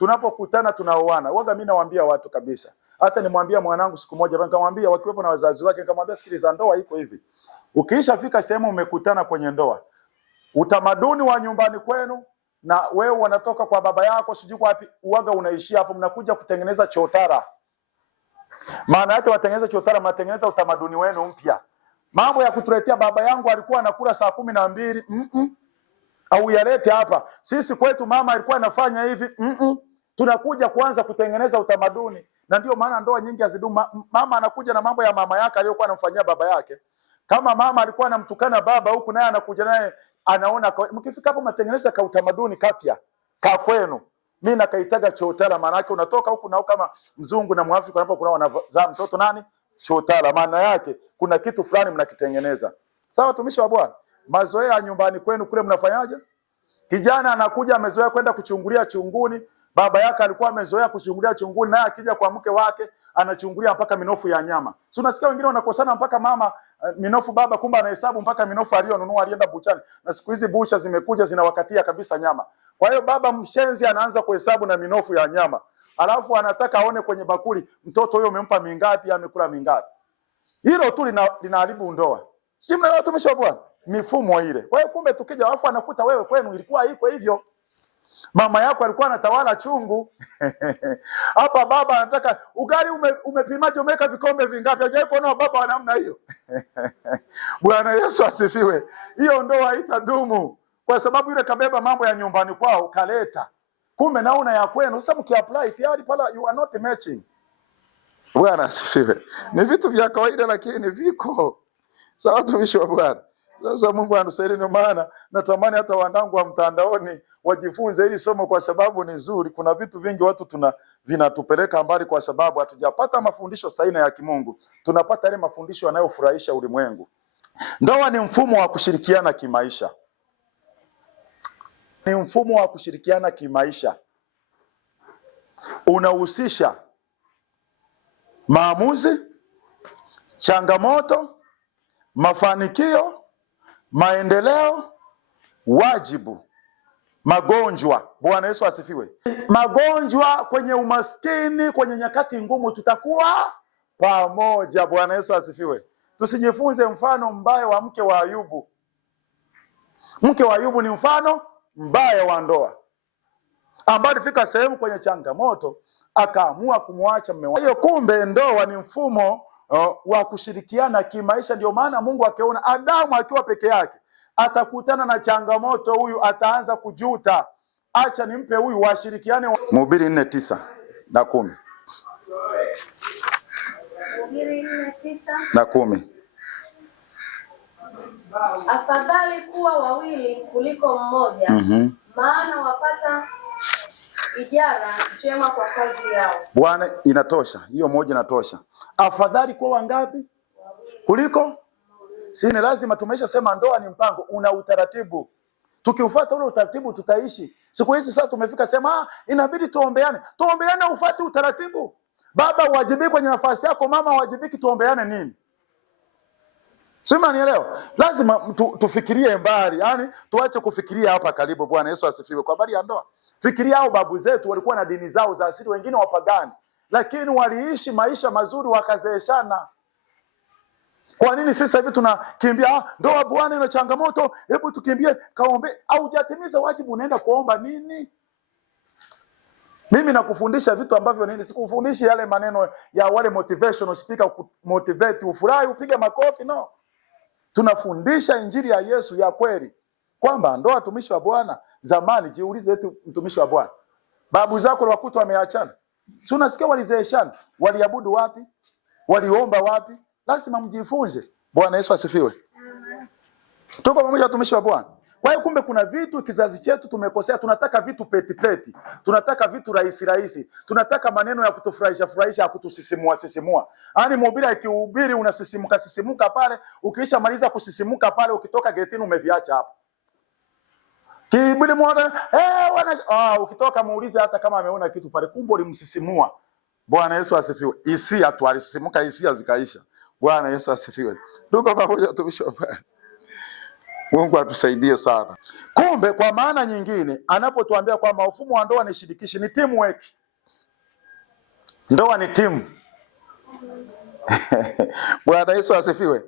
tunapokutana tunaoana. Waga mimi nawaambia watu kabisa. Hata nimwambia mwanangu siku moja, nikamwambia wakiwepo na wazazi wake, nikamwambia sikiliza, ndoa iko hivi. Ukiisha fika sehemu umekutana kwenye ndoa, utamaduni wa nyumbani kwenu na wewe wanatoka kwa baba yako sijui wapi, uwaga unaishia hapo, mnakuja kutengeneza chotara. Maana yake watengeneza chotara, mnatengeneza utamaduni wenu mpya. Mambo ya kutuletea baba yangu alikuwa anakula saa 12, au yalete hapa. Sisi kwetu mama alikuwa anafanya hivi, tunakuja kuanza kutengeneza utamaduni. Na ndio maana ndoa nyingi hazidumu. Mama anakuja na mambo ya mama yake aliyokuwa anamfanyia baba yake. Kama mama alikuwa anamtukana baba huku, naye anakuja naye anaona. Mkifika hapo mnatengeneza ka utamaduni kapya ka kwenu. Mimi nakaitaga chotara, maana yake unatoka huku na huku kama mzungu na Mwafrika wanapokuwa wanazaa mtoto nani? Chotara. Maana yake kuna kitu fulani mnakitengeneza. Sawa watumishi wa Bwana? Mazoea nyumbani kwenu kule mnafanyaje? Kijana anakuja amezoea kwenda kuchungulia chunguni, baba yake alikuwa amezoea kuchungulia chunguni, naye akija kwa mke wake anachungulia mpaka minofu ya nyama. Si unasikia wengine wanakosana mpaka mama minofu, baba kumbe anahesabu mpaka minofu aliyonunua alienda buchani. Na siku hizi bucha zimekuja zinawakatia kabisa nyama. Kwa hiyo baba mshenzi anaanza kuhesabu na minofu ya nyama. Alafu anataka aone kwenye bakuli mtoto huyo umempa mingapi, amekula mingapi. Hilo tu linaharibu ndoa. Sio mna watumishi wa Bwana? Mifumo ile. Kwa hiyo kumbe tukija alafu anakuta wewe kwenu ilikuwa iko hivyo. Mama yako alikuwa anatawala chungu. Hapa baba anataka ugali umepimaje, umeweka vikombe vingapi? Hajawahi kuona baba wa namna hiyo. Bwana Yesu asifiwe. Hiyo ndoa haitadumu kwa sababu yule kabeba mambo ya nyumbani kwao kaleta. Kumbe naona ya kwenu sasa mkiapply tayari pala you are not matching. Bwana asifiwe. Ni vitu vya kawaida lakini viko. Sawa watumishi wa Bwana. Sasa Mungu atusaidie. Ndio maana natamani hata wanangu wa mtandaoni wajifunze hili somo kwa sababu ni nzuri. Kuna vitu vingi watu vinatupeleka mbali kwa sababu hatujapata mafundisho sahihi ya kimungu. Tunapata yale mafundisho yanayofurahisha ulimwengu. Ndoa ni mfumo wa kushirikiana kimaisha. Ni mfumo wa kushirikiana kimaisha. Unahusisha maamuzi, changamoto, mafanikio, maendeleo, wajibu, magonjwa. Bwana Yesu asifiwe. Magonjwa, kwenye umaskini, kwenye nyakati ngumu tutakuwa pamoja. Bwana Yesu asifiwe. Tusijifunze mfano mbaya wa mke wa Ayubu. Mke wa Ayubu ni mfano mbaya wa ndoa, ambaye alifika sehemu kwenye changamoto akaamua kumwacha mume wake. Hiyo kumbe ndoa ni mfumo wa kushirikiana kimaisha. Ndio maana Mungu akaona Adamu akiwa peke yake atakutana na changamoto, huyu ataanza kujuta, acha nimpe huyu washirikiane. Mhubiri 4:9 na 10. Mhubiri 4:9 na 10. Afadhali kuwa wawili kuliko mmoja, maana wapata ijara njema kwa kazi yao. Bwana, inatosha. Hiyo moja inatosha. Afadhali kuwa wangapi kuliko? Si ni lazima tumeisha sema ndoa ni mpango, una utaratibu. Tukiufuata ule utaratibu tutaishi. Siku hizi sasa tumefika sema inabidi tuombeane. Tuombeane ufuate utaratibu. Baba uwajibiki kwenye nafasi yako, mama uwajibiki, tuombeane nini? Sema nielewa. Lazima tufikirie mbali. Yaani tuache kufikiria hapa karibu. Bwana Yesu asifiwe. Kwa habari ya ndoa, fikiria hao babu zetu walikuwa na dini zao za asili, wengine wapagani, lakini waliishi maisha mazuri wakazeeshana. Kwa nini sisi hivi tunakimbia ndoa bwana ina changamoto, hebu tukimbie kaombe? Au hujatimiza wajibu, unaenda kuomba nini? Mimi nakufundisha vitu ambavyo nini, sikufundishi yale maneno ya wale motivational speaker motivate ufurahi upige makofi, no. Tunafundisha injili ya Yesu ya kweli. Kwamba ndoa, watumishi wa Bwana zamani, jiulize eti mtumishi wa Bwana, babu zako wakuta wameachana, si unasikia walizeeshana, waliabudu wapi? Waliomba wapi? Lazima mjifunze. Bwana Yesu asifiwe. Tuko pamoja watumishi wa Bwana. Kwa hiyo kumbe kuna vitu kizazi chetu tumekosea, tunataka vitu peti. Tunataka vitu rahisi. Tunataka maneno ya kutufurahisha, ya kutusisimua. Yaani mhubiri akihubiri unasisimuka pale, ukiisha maliza kusisimuka pale ukitoka getini umeviacha hapo. Kibili mwana ukitoka muulize hata kama ameona kitu pale, kumbe ulimsisimua. Bwana Yesu asifiwe. Hisia tu alisisimuka, hisia zikaisha. Bwana Yesu asifiwe. Tuko pamoja watumishi wa Bwana. Mungu atusaidie sana. Kumbe kwa maana nyingine anapotuambia kwamba mfumo wa ndoa ni shirikishi, ni teamwork. Ndoa ni timu. Bwana Yesu asifiwe.